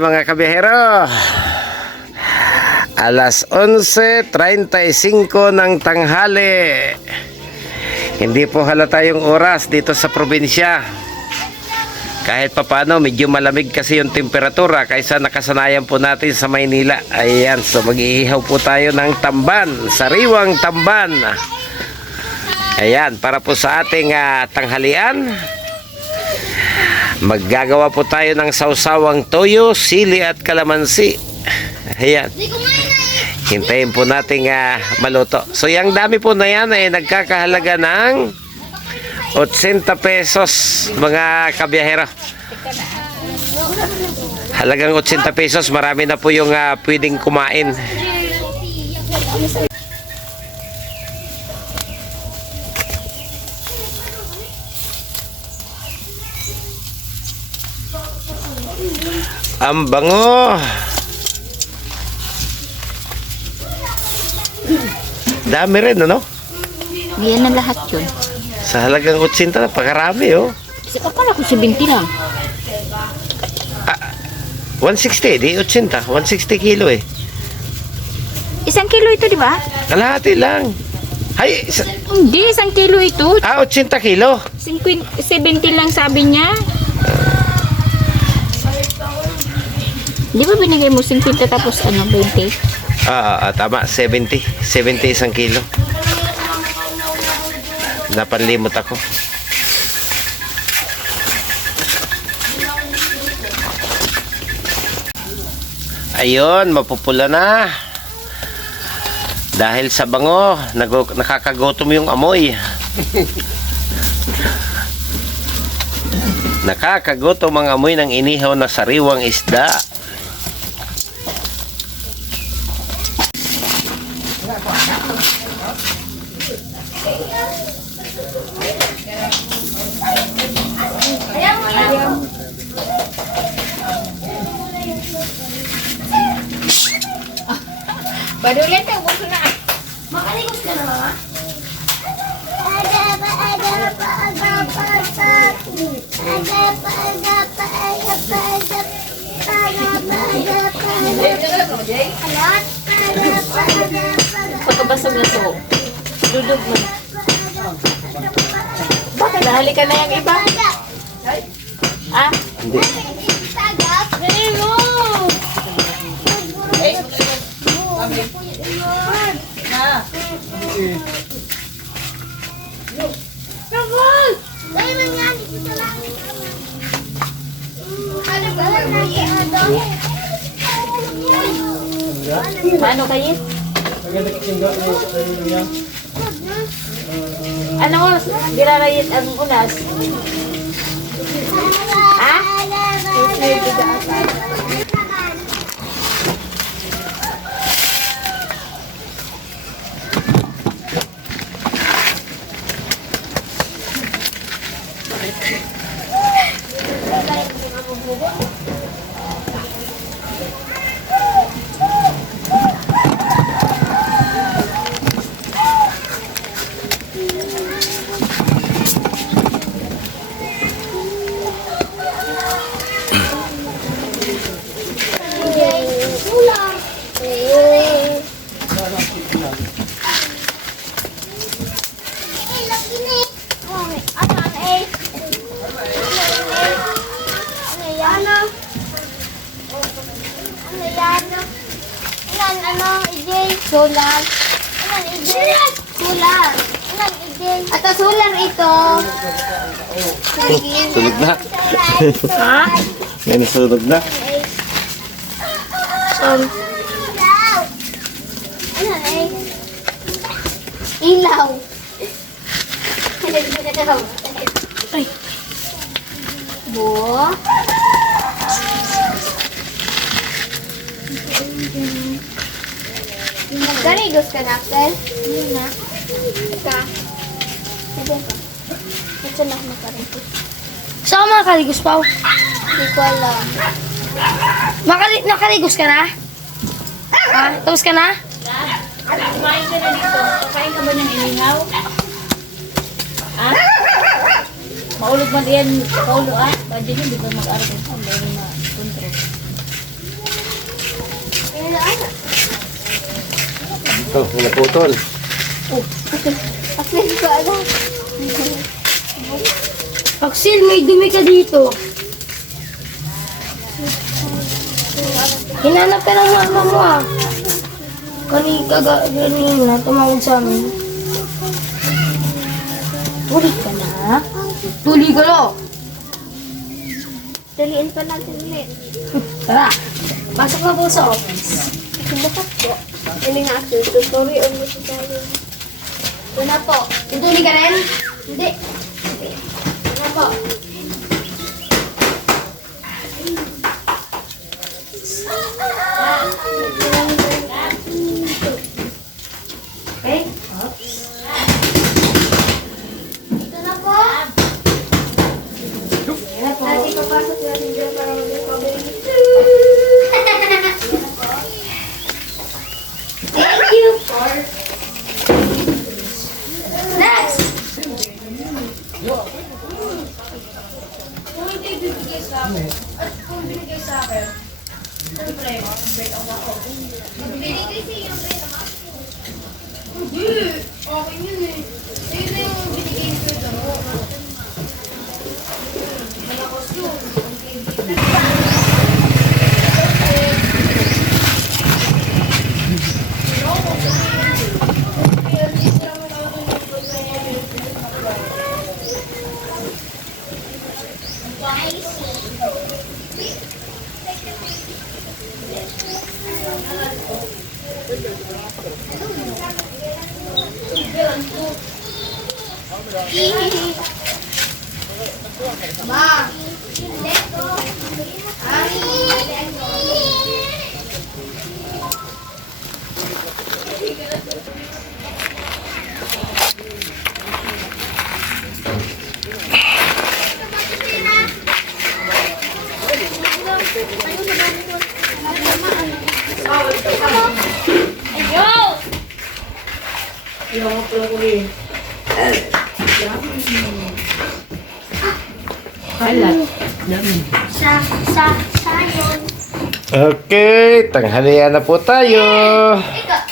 Mga kabihero. Alas 11.35 ng tanghali. Hindi po halata yung oras dito sa probinsya. Kahit papano medyo malamig kasi yung temperatura Kaysa nakasanayan po natin sa Maynila. Ayan so mag-iihaw po tayo ng tamban Sariwang tamban. Ayan para po sa ating ah, tanghalian Maggagawa po tayo ng sausawang toyo, sili at kalamansi. Ayan. Hintayin po nating ah, maluto. So yung dami po na yan ay nagkakahalaga ng 80 pesos mga kabiyahero. Halagang 80 pesos, marami na po yung ah, pwedeng kumain. Ang bango. Dami rin, ano? Yan na lahat yun. Sa halagang 80, napakarami, oh. Kasi akala ko 70 lang. 160, di 80. 160 kilo, eh. Isang kilo ito, di ba? Kalahati lang. Ay, isa- Hindi, isang kilo ito. ah, 80 kilo. 50, 70 lang sabi niya. Di ba binigay mo 50 tapos ano, 20? Ah, ah, ah, tama, 70. 70 isang kilo. Napanlimot ako. Ayun, mapupula na. Dahil sa bango, nag- nakakagutom yung amoy. Nakakagutom ang amoy ng inihaw na sariwang isda. Badulan tayo, gusto na. Makaligos ka na, mama? Agapa, agapa, agapa, agapa. Agapa, agapa, agapa, agapa. Agapa, agapa, agapa. Alot, agapa, agapa, Pagkabasag na so. Dudog mo. Baka nahali ka na yung iba. Ah? Sagap. Dali mo. Nakol! Dali man yan, dito sa langit. Ano ba? Paano kayo? Ano, girarayit ang unas? Ha? Ulam. Eh, lagi ni. Oh, ano, ano, eh? Ano yan? Ano yan? Ilan, ano, ijay? Solar. Ilan, ijay? Solar. Ilan, ijay? At solar ito. Tulog na. Ha? May nasunog na. Um, ilaw. Ano eh? Ilaw. Ilaw. Bo. Garigos ka na, Axel? Hindi na. Ka. Sige ka. Ito na ako. Saan ka makarigos, Pao? Hindi ko alam. Makari nakarigos ka na? Ha? Tapos ka na? Kumain ka na dito. Kain ka ba ng inihaw? Ha? Maulog man yan, Paulo ah. Pwede nyo, di ba mag-aral ka? Ang dahil na control. na ano. Oh, may naputol. Ako hindi ko alam. Axel, may dumi ka dito. Hinanap ka ng mama mo ah. Kani kaga ganina, tumawag sa amin. Tuli ka na? Tuli ka na. Daliin pa natin ulit. Tara, pasok na po sa office. Subukat po. Ano nga ako? Tutorial o mo tayo. Una po. Tutuli ka rin? Hindi. Una po. Okay. Ito Bye. Sa, sa, sa yun. Okay, tanghalian na po tayo. Ikaw,